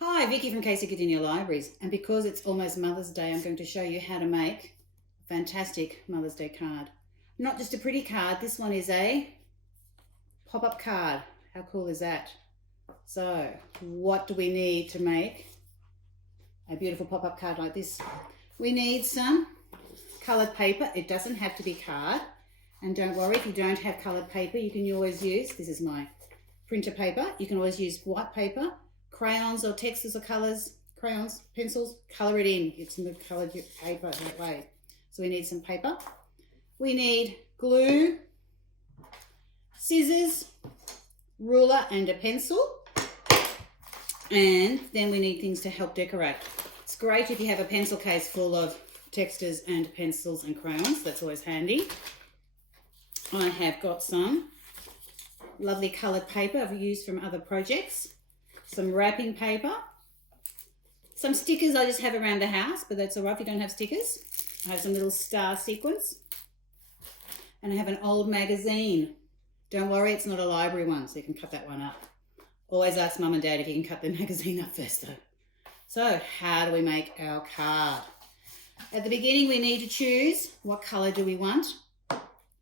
Hi, Vicki from Casey Gardenia Libraries, and because it's almost Mother's Day, I'm going to show you how to make a fantastic Mother's Day card. Not just a pretty card, this one is a pop-up card. How cool is that? So, what do we need to make a beautiful pop-up card like this? We need some coloured paper. It doesn't have to be card, and don't worry if you don't have coloured paper, you can always use, this is my printer paper, you can always use white paper, crayons or textures or colours, crayons, pencils, colour it in. It's the coloured paper that way. So we need some paper. We need glue, scissors, ruler and a pencil. And then we need things to help decorate. It's great if you have a pencil case full of textures and pencils and crayons. That's always handy. I have got some lovely coloured paper I've used from other projects. Some wrapping paper, some stickers I just have around the house, but that's all right if you don't have stickers. I have some little star sequins, and I have an old magazine. Don't worry, it's not a library one, so you can cut that one up. Always ask Mum and Dad if you can cut the magazine up first though. So how do we make our card? At the beginning we need to choose what colour do we want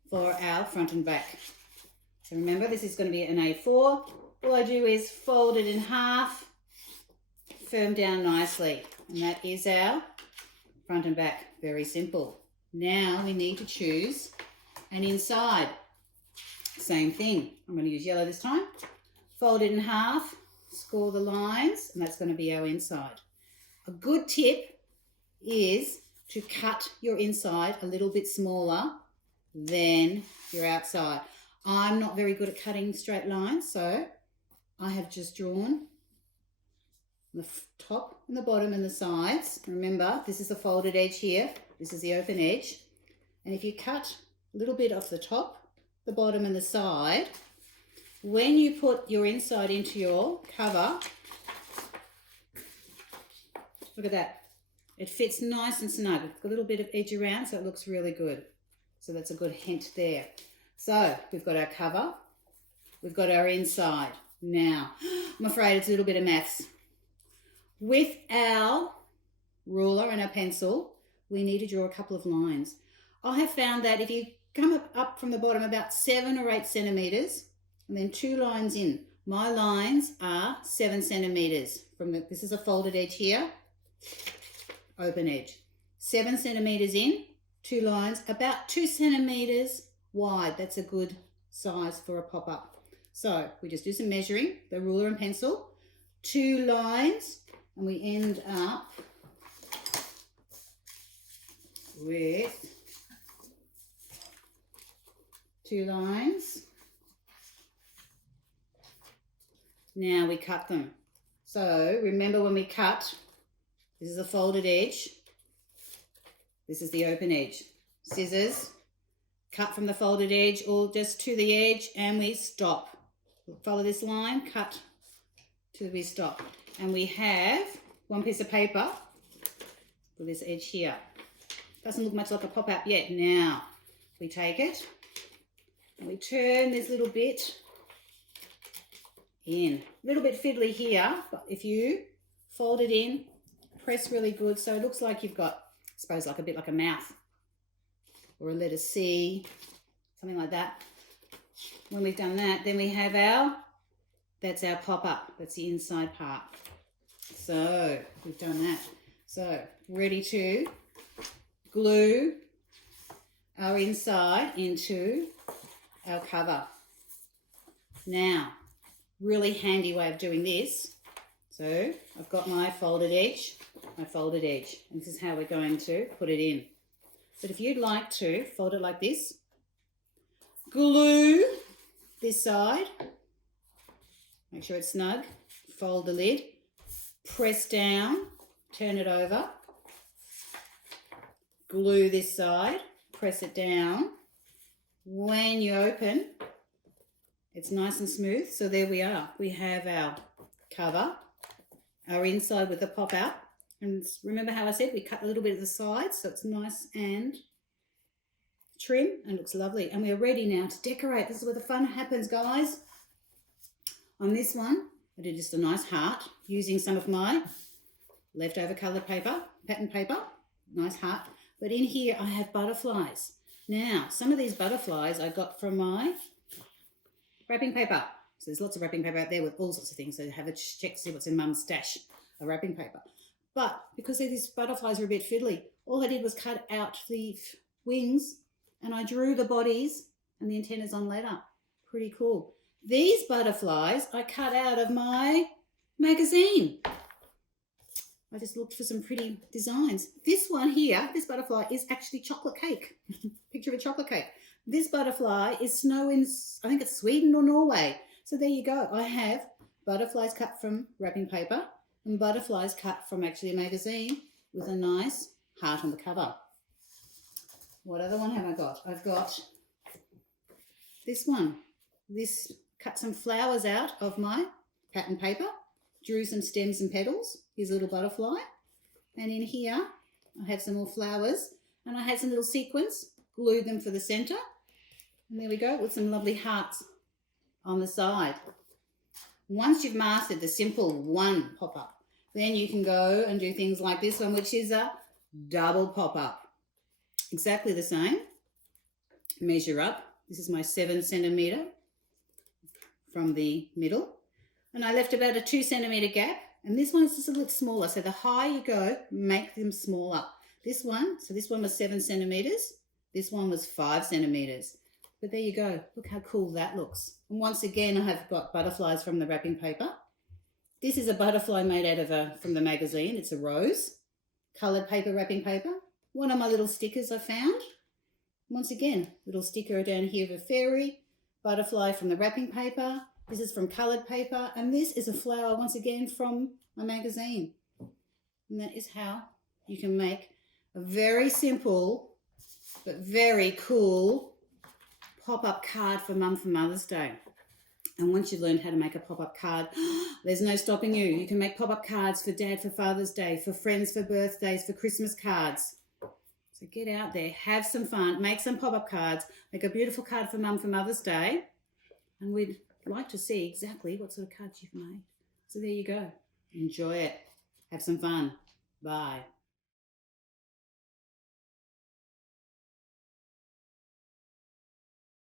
for our front and back. So remember, this is going to be an A4. All I do is fold it in half, firm down nicely, and that is our front and back. Very simple. Now we need to choose an inside. Same thing. I'm going to use yellow this time. Fold it in half, score the lines, and that's going to be our inside. A good tip is to cut your inside a little bit smaller than your outside. I'm not very good at cutting straight lines, so I have just drawn the top and the bottom and the sides. Remember, this is the folded edge here. This is the open edge. And if you cut a little bit off the top, the bottom and the side, when you put your inside into your cover, look at that. It fits nice and snug. It's got a little bit of edge around, so it looks really good. So that's a good hint there. So we've got our cover, we've got our inside. Now, I'm afraid it's a little bit of maths. With our ruler and our pencil, we need to draw a couple of lines. I have found that if you come up from the bottom about 7 or 8 centimetres, and then 2 lines in, my lines are 7 centimetres. This is a folded edge here, open edge. 7 centimetres in, 2 lines, about 2 centimetres wide. That's a good size for a pop-up. So we just do some measuring, the ruler and pencil, 2 lines, and we end up with 2 lines. Now we cut them. So remember when we cut, this is a folded edge, this is the open edge. Scissors, cut from the folded edge or just to the edge, and we stop. We'll follow this line, cut till we stop. And we have one piece of paper with this edge here. Doesn't look much like a pop-up yet. Now we take it and we turn this little bit in. A little bit fiddly here, but if you fold it in, press really good so it looks like you've got, I suppose, like a bit like a mouth or a letter C, something like that. When we've done that, then we have that's our pop-up. That's the inside part. So we've done that. So ready to glue our inside into our cover. Now, really handy way of doing this. So I've got my folded edge, and this is how we're going to put it in. But if you'd like to fold it like this, glue this side, make sure it's snug, fold the lid, press down, turn it over, glue this side, press it down. When you open, it's nice and smooth. So there we are. We have our cover, our inside with the pop out. And remember how I said we cut a little bit of the sides so it's nice and trim and looks lovely. And we're ready now to decorate. This is where the fun happens, guys. On this one, I did just a nice heart using some of my leftover coloured paper, pattern paper, nice heart. But in here I have butterflies. Now, some of these butterflies I got from my wrapping paper. So there's lots of wrapping paper out there with all sorts of things. So have a check, see what's in Mum's stash of wrapping paper. But because these butterflies are a bit fiddly, all I did was cut out the wings and I drew the bodies and the antennas on later. Pretty cool. These butterflies I cut out of my magazine. I just looked for some pretty designs. This one here, this butterfly is actually chocolate cake. Picture of a chocolate cake. This butterfly is snow in, I think it's Sweden or Norway. So there you go. I have butterflies cut from wrapping paper and butterflies cut from actually a magazine with a nice heart on the cover. What other one have I got? I've got this one. This cut some flowers out of my pattern paper, drew some stems and petals. Here's a little butterfly. And in here, I have some more flowers and I had some little sequins, glued them for the center. And there we go with some lovely hearts on the side. Once you've mastered the simple one pop-up, then you can go and do things like this one, which is a double pop-up. Exactly the same. Measure up. This is my 7 centimetre from the middle. And I left about a 2 centimetre gap. And this one is just a little smaller. So the higher you go, make them smaller. This one was 7 centimetres. This one was 5 centimetres. But there you go. Look how cool that looks. And once again, I have got butterflies from the wrapping paper. This is a butterfly made out of from the magazine. It's a rose. Coloured paper, wrapping paper. One of my little stickers I found. Once again, little sticker down here of a fairy. Butterfly from the wrapping paper. This is from coloured paper. And this is a flower, once again, from my magazine. And that is how you can make a very simple but very cool pop-up card for Mum for Mother's Day. And once you've learned how to make a pop-up card, there's no stopping you. You can make pop-up cards for Dad for Father's Day, for friends for birthdays, for Christmas cards. So get out there, have some fun, make some pop-up cards, make a beautiful card for Mum for Mother's Day. And we'd like to see exactly what sort of cards you've made. So there you go. Enjoy it. Have some fun. Bye.